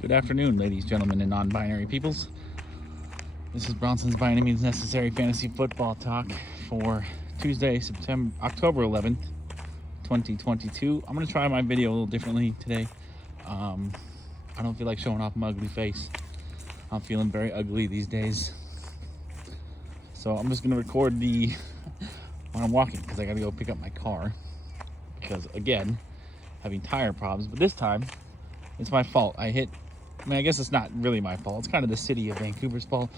Good afternoon, ladies, gentlemen, and non-binary peoples. This is Bronson's By Any Means Necessary Fantasy Football Talk for Tuesday, October 11th, 2022. I'm going to try my video a little differently today. I don't feel like showing off my ugly face. I'm feeling very ugly these days. So I'm just going to record when I'm walking because I got to go pick up my car. Because, again, having tire problems. But this time, it's my fault. I guess it's not really my fault. It's kind of the city of Vancouver's fault.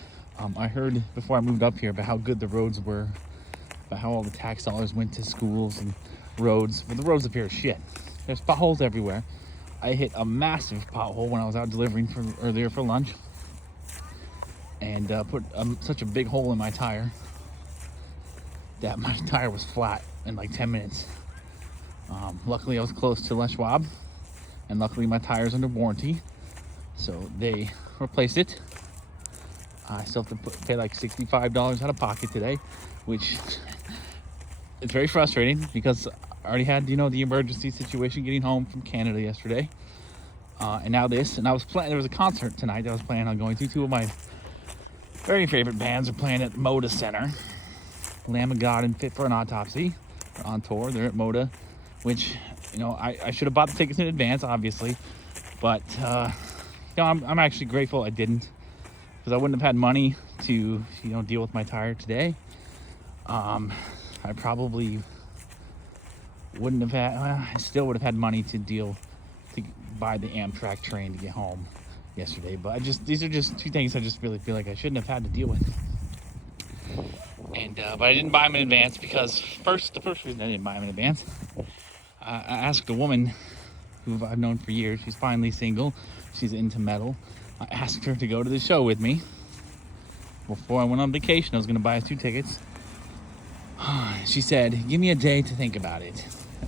I heard before I moved up here about how good the roads were, about how all the tax dollars went to schools and roads. But the roads up here are shit. There's potholes everywhere. I hit a massive pothole when I was out delivering earlier for lunch, and put such a big hole in my tire that my tire was flat in like 10 minutes. Luckily, I was close to Les Schwab, and luckily my tire's under warranty, so they replaced it. I still have to pay like $65 out of pocket today, which is very frustrating because I already had, the emergency situation getting home from Canada yesterday. And now this, and there was a concert tonight that I was planning on going to. Two of my very favorite bands are playing at Moda Center. Lamb of God and Fit for an Autopsy are on tour. They're at Moda, which, I should have bought the tickets in advance, obviously. But, I'm actually grateful I didn't, because I wouldn't have had money to, deal with my tire today. I probably wouldn't have had, I still would have had money to buy the Amtrak train to get home yesterday. But these are just two things I just really feel like I shouldn't have had to deal with. And, but I didn't buy them in advance because the first reason I didn't buy them in advance, I asked a woman who I've known for years. She's finally single. She's into metal. I asked her to go to the show with me. Before I went on vacation, I was going to buy us 2 tickets. She said, give me a day to think about it.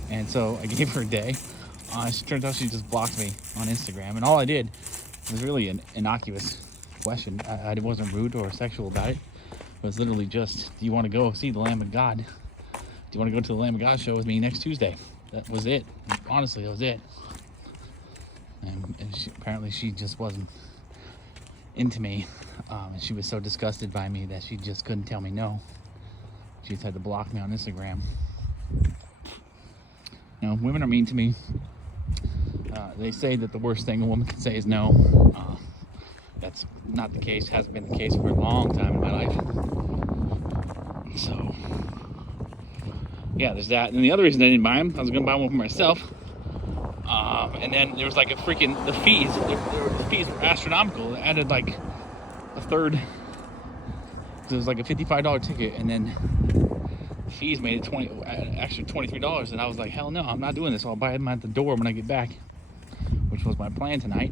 And so I gave her a day. It turns out she just blocked me on Instagram. And all I did was really an innocuous question. I wasn't rude or sexual about it. It was literally just, do you want to go see the Lamb of God? Do you want to go to the Lamb of God show with me next Tuesday? That was it. Honestly, that was it. And apparently she just wasn't into me. And she was so disgusted by me that she just couldn't tell me no. She just had to block me on Instagram. Women are mean to me. They say that the worst thing a woman can say is no. That's not the case. Hasn't been the case for a long time in my life. So, yeah, there's that. And the other reason I didn't buy them, I was going to buy one for myself. And then there was like the fees. The fees were astronomical. They added like a third. It was like a $55 ticket, and then the fees made it $23. And I was like, hell no, I'm not doing this. I'll buy them at the door when I get back, which was my plan tonight.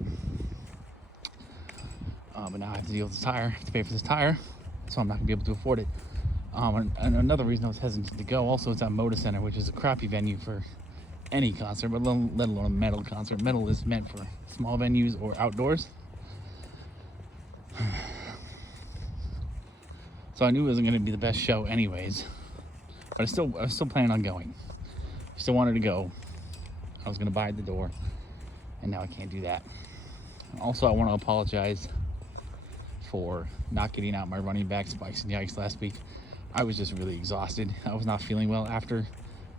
But now I have to deal with the tire. I have to pay for this tire, so I'm not gonna be able to afford it. And another reason I was hesitant to go, also, it's at Moda Center, which is a crappy venue for any concert, but let alone a metal concert. Metal is meant for small venues or outdoors. So I knew it wasn't going to be the best show anyways, but I was still planning on going. I still wanted to go. I was going to buy at the door, and now I can't do that. Also, I want to apologize for not getting out my running back spikes and yikes last week. I was just really exhausted. I was not feeling well after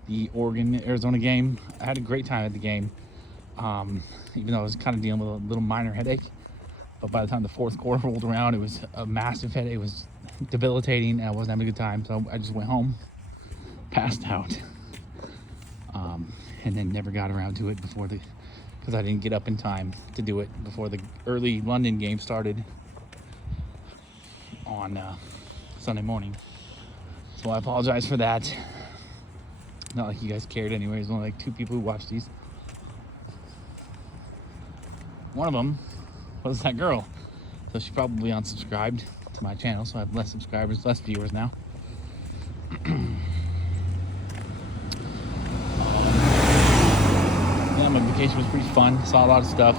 the Oregon-Arizona game. I had a great time at the game, even though I was kind of dealing with a little minor headache. But by the time the fourth quarter rolled around, it was a massive headache. It was debilitating, and I wasn't having a good time. So I just went home, passed out, and then never got around to it because I didn't get up in time to do it before the early London game started on Sunday morning. So I apologize for that. Not like you guys cared anyways. There's only like 2 people who watched these. One of them was that girl. So she probably unsubscribed to my channel, so I have less subscribers, less viewers now. Yeah, my vacation was pretty fun. Saw a lot of stuff.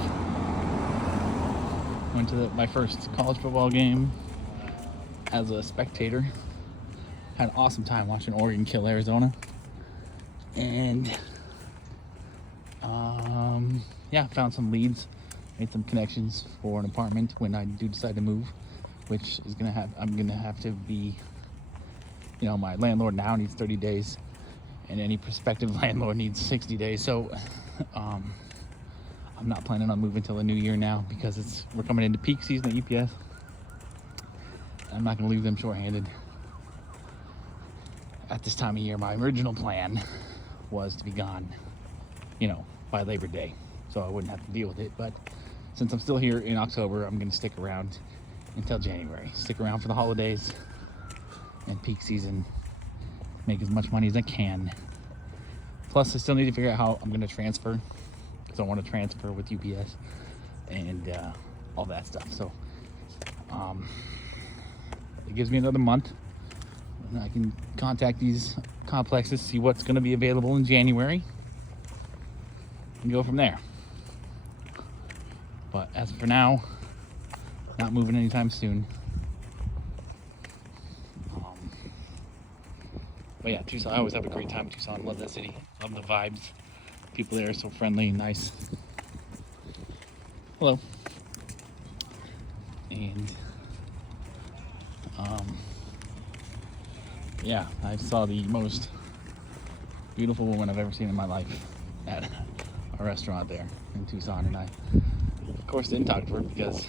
Went to my first college football game as a spectator. Had an awesome time watching Oregon kill Arizona. And yeah, found some leads made some connections for an apartment when I do decide to move, which is I'm gonna have to be, my landlord now needs 30 days, and any prospective landlord needs 60 days. So, I'm not planning on moving till the new year now because we're coming into peak season at UPS. I'm not gonna leave them shorthanded at this time of year. My original plan was to be gone, by Labor Day, so I wouldn't have to deal with it. But since I'm still here in October, I'm gonna stick around until January. Stick around for the holidays and peak season, make as much money as I can. Plus, I still need to figure out how I'm gonna transfer, because I want to transfer with UPS and all that stuff. So it gives me another month, and I can contact these complexes, see what's going to be available in January, and go from there. But as for now, not moving anytime soon. But yeah, Tucson, I always have a great time in Tucson. Love that city, love the vibes. People there are so friendly and nice. Hello. And yeah, I saw the most beautiful woman I've ever seen in my life at a restaurant there in Tucson, and I of course didn't talk to her because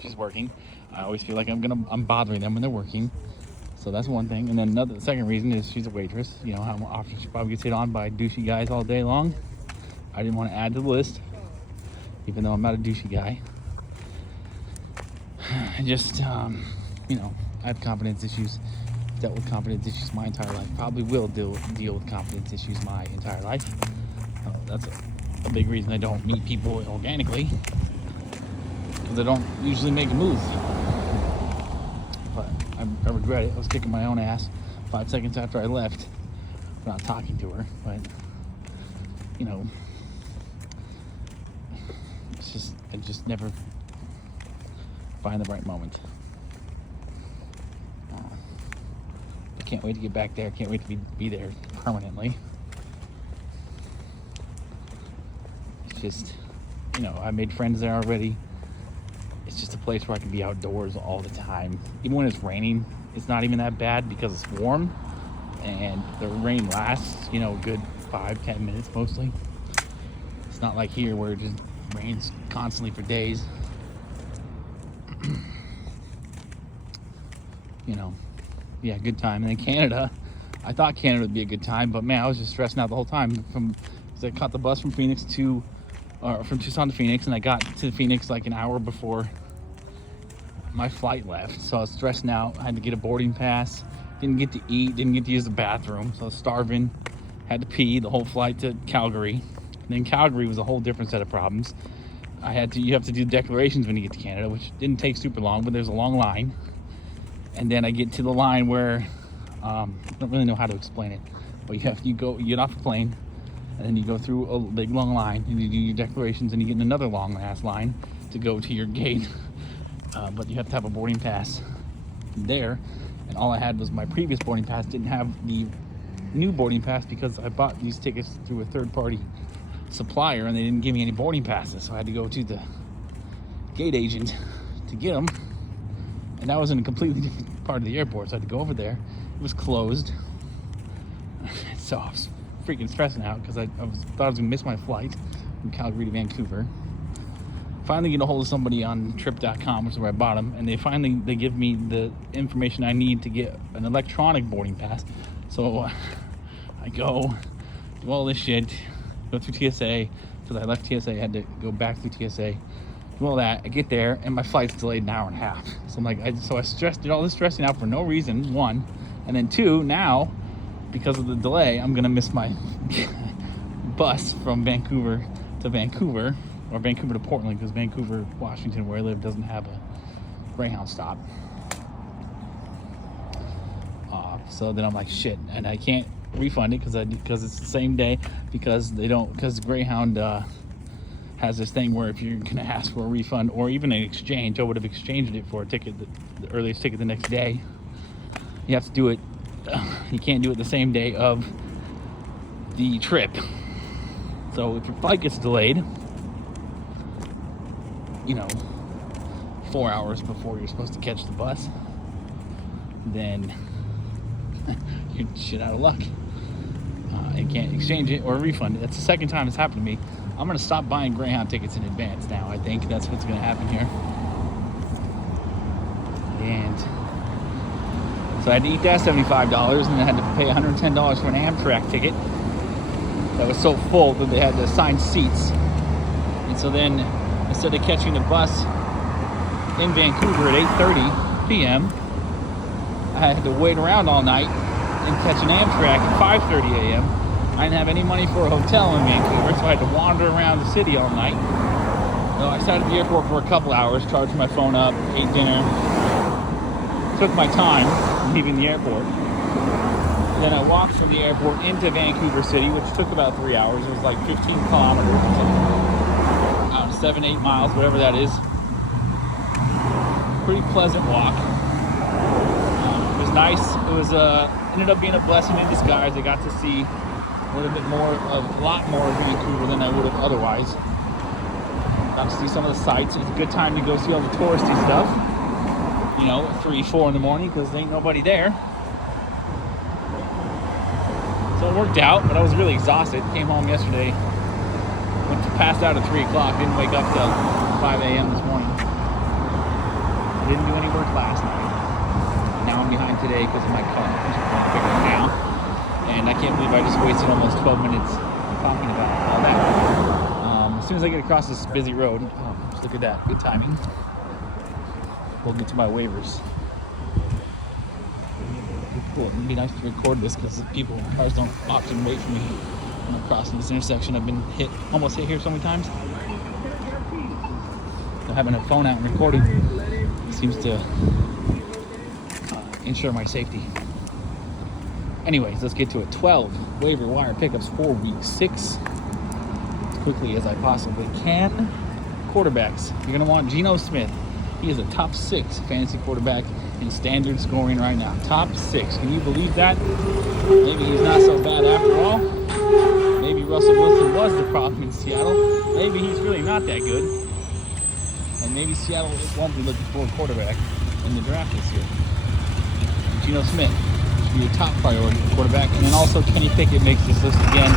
she's working. I always feel like I'm bothering them when they're working, so that's one thing. And then the second reason is she's a waitress. How often she probably gets hit on by douchey guys all day long. I didn't want to add to the list, even though I'm not a douchey guy. I just I have confidence issues. Dealt with confidence issues my entire life. Probably will deal with confidence issues my entire life. That's a big reason I don't meet people organically, because I don't usually make a move. But I regret it. I was kicking my own ass 5 seconds after I left for not talking to her. But I just never find the right moment. I can't wait to get back there. Can't wait to be there permanently. It's just, I made friends there already. It's just a place where I can be outdoors all the time. Even when it's raining, it's not even that bad because it's warm, and the rain lasts, a good 5-10 minutes mostly. It's not like here where it just rains constantly for days. Yeah, good time. And then Canada, I thought Canada would be a good time, but man, I was just stressing out the whole time. Because I caught the bus from Tucson to Phoenix, and I got to Phoenix like an hour before my flight left. So I was stressing out. I had to get a boarding pass. Didn't get to eat. Didn't get to use the bathroom. So I was starving. Had to pee the whole flight to Calgary. And then Calgary was a whole different set of problems. You have to do declarations when you get to Canada, which didn't take super long, but there's a long line. And then I get to the line where I don't really know how to explain it, but you get off the plane, and then you go through a big long line, and you do your declarations, and you get in another long ass line to go to your gate. But you have to have a boarding pass there, and all I had was my previous boarding pass. Didn't have the new boarding pass because I bought these tickets through a third-party supplier, and they didn't give me any boarding passes, so I had to go to the gate agent to get them. And that was in a completely different part of the airport, so I had to go over there. It was closed. So I was freaking stressing out because I thought I was gonna miss my flight from Calgary to Vancouver. Finally get a hold of somebody on trip.com, which is where I bought them, and they give me the information I need to get an electronic boarding pass. So I go do all this shit, go through TSA, till I left TSA, I had to go back through TSA. All that, I get there and my flight's delayed an hour and a half. So I'm like, I did all this stressing out for no reason, one, and then two, now because of the delay, I'm gonna miss my bus from Vancouver to Vancouver, or Vancouver to Portland, because Vancouver, Washington, where I live, doesn't have a Greyhound stop. So then I'm like, shit, and I can't refund it because it's the same day, because Greyhound has this thing where if you're gonna ask for a refund or even an exchange, I would have exchanged it for a ticket, the earliest ticket the next day. You have to do it. You can't do it the same day of the trip. So if your flight gets delayed, 4 hours before you're supposed to catch the bus, then you're shit out of luck and can't exchange it or refund it. That's the second time it's happened to me. I'm going to stop buying Greyhound tickets in advance now. I think that's what's going to happen here. And so I had to eat that $75, and then I had to pay $110 for an Amtrak ticket that was so full that they had to assign seats. And so then, instead of catching the bus in Vancouver at 8:30 p.m., I had to wait around all night and catch an Amtrak at 5:30 a.m. I didn't have any money for a hotel in Vancouver, so I had to wander around the city all night. So I sat at the airport for a couple hours, charged my phone up, ate dinner, took my time leaving the airport. And then I walked from the airport into Vancouver City, which took about 3 hours. It was like 15 kilometers. It was like 7-8 miles, whatever that is. Pretty pleasant walk. It was nice. It was ended up being a blessing in disguise. I got to see a lot more of Vancouver than I would have otherwise. Got to see some of the sights. It's a good time to go see all the touristy stuff. At 3, 4 in the morning, because there ain't nobody there. So it worked out, but I was really exhausted. Came home yesterday, passed out at 3 o'clock, didn't wake up till 5 a.m. this morning. Didn't do any work last night. Now I'm behind today because of my car, which I'm going to pick up now. And I can't believe I just wasted almost 12 minutes talking about all that. As soon as I get across this busy road, just look at that, good timing. We'll get to my waivers. Cool. It'd be nice to record this because cars don't often wait for me when I'm crossing this intersection. I've been almost hit here so many times. So having a phone out and recording seems to ensure my safety. Anyways, let's get to it. 12 waiver wire pickups for week 6. As quickly as I possibly can. Quarterbacks. You're going to want Geno Smith. He is a top 6 fantasy quarterback in standard scoring right now. Top 6. Can you believe that? Maybe he's not so bad after all. Maybe Russell Wilson was the problem in Seattle. Maybe he's really not that good. And maybe Seattle won't be looking for a quarterback in the draft this year. Geno Smith should be your top priority quarterback. And then also Kenny Pickett makes this list again.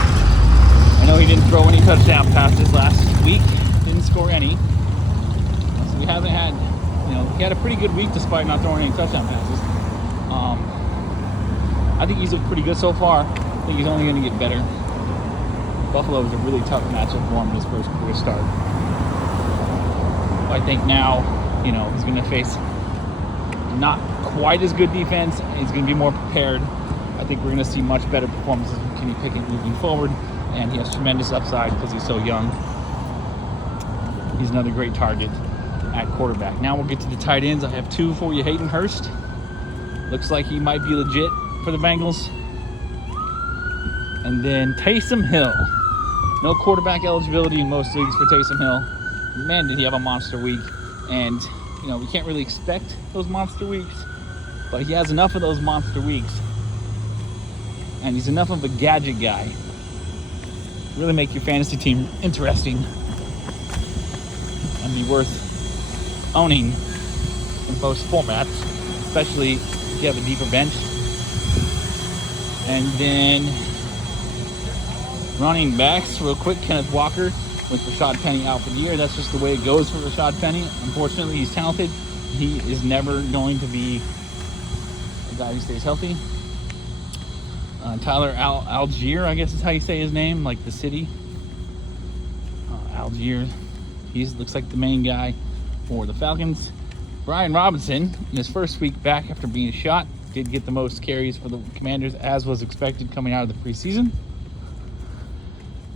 I know he didn't throw any touchdown passes last week. Didn't score any. So we haven't had... he had a pretty good week despite not throwing any touchdown passes. I think he's looked pretty good so far. I think he's only going to get better. Buffalo is a really tough matchup for him in his first career start. I think now, he's going to face not quite as good defense. He's going to be more prepared. I think we're going to see much better performances from Kenny Pickett moving forward. And he has tremendous upside because he's so young. He's another great target at quarterback. Now we'll get to the tight ends. I have 2 for you. Hayden Hurst. Looks like he might be legit for the Bengals. And then Taysom Hill. No quarterback eligibility in most leagues for Taysom Hill. Man, did he have a monster week. And, we can't really expect those monster weeks. But he has enough of those monster weeks. And he's enough of a gadget guy. Really make your fantasy team interesting. And be worth owning in most formats, especially if you have a deeper bench. And then running backs, real quick, Kenneth Walker with Rashad Penny out for the year. That's just the way it goes for Rashad Penny. Unfortunately, he's talented. He is never going to be a guy who stays healthy. Tyler Algier, I guess is how you say his name, like the city. Algier. He looks like the main guy for the Falcons. Brian Robinson, in his first week back after being shot, did get the most carries for the Commanders, as was expected coming out of the preseason.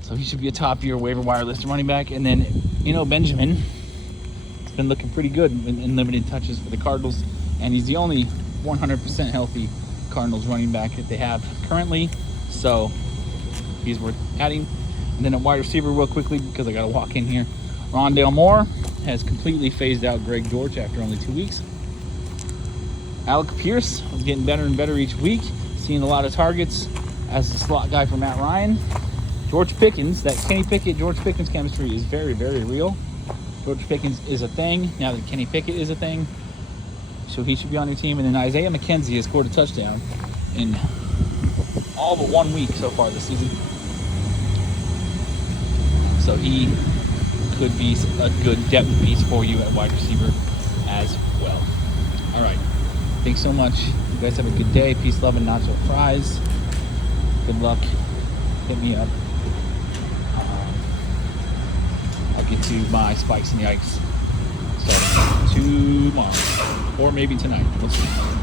So he should be a top-tier waiver wire list running back. And then, Benjamin has been looking pretty good in limited touches for the Cardinals. And he's the only 100% healthy Cardinals running back that they have currently. So he's worth adding. And then a wide receiver real quickly, because I got to walk in here. Rondale Moore has completely phased out Greg Dortch after only 2 weeks. Alec Pierce is getting better and better each week, seeing a lot of targets as the slot guy for Matt Ryan. George Pickens, that Kenny Pickett, George Pickens chemistry is very, very real. George Pickens is a thing now that Kenny Pickett is a thing, so he should be on your team. And then Isaiah McKenzie has scored a touchdown in all but 1 week so far this season, so he could be a good depth piece for you at wide receiver as well. All right, thanks so much. You guys have a good day. Peace, love, and nacho fries. Good luck. Hit me up. I'll get to my spikes and yikes starting tomorrow, or maybe tonight. We'll see.